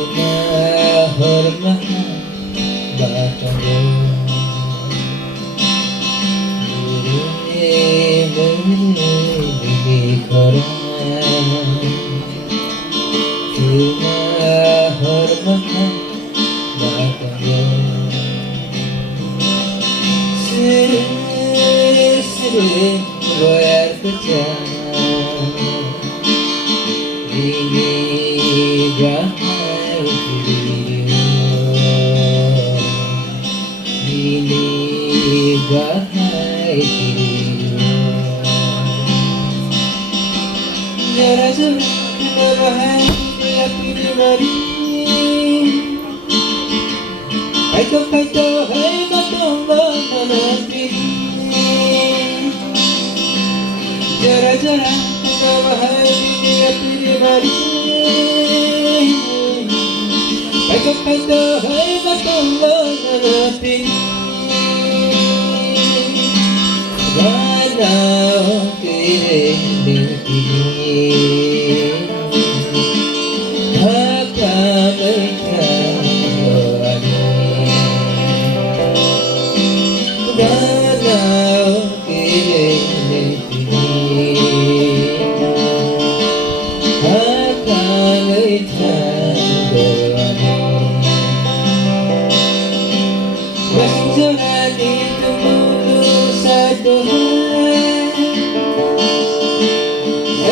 Pinahormatan bata mo, bibig ko lang. Pinahormatan bata mo, sering berpecahan. Ini bahaya dirimu, ini bahaya dirimu. Jara-jara bahaya pribadi. Kaito-kaito hai matonggo nanti. Jara-jara bahaya pribadi. Kaito-kaito hai matonggo nanti. Walau kiring diri akan berjauhan. Walau kiring diri akan berjauhan. Masih jalani temulus satu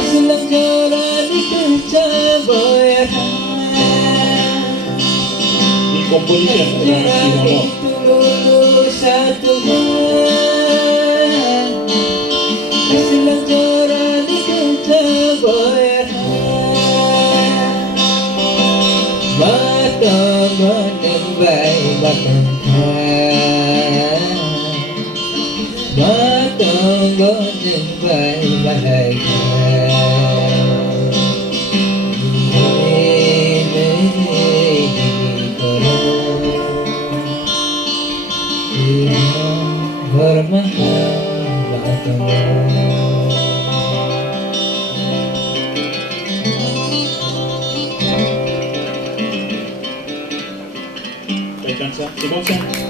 Selang jalani kecabayan. Di komposisi Jalani tulus satu Selang jalani kecabayan. Batang gondeng baik batang batang gondeng baik bahagia. Hormatan batang Baik, Kansa. Terima kasih.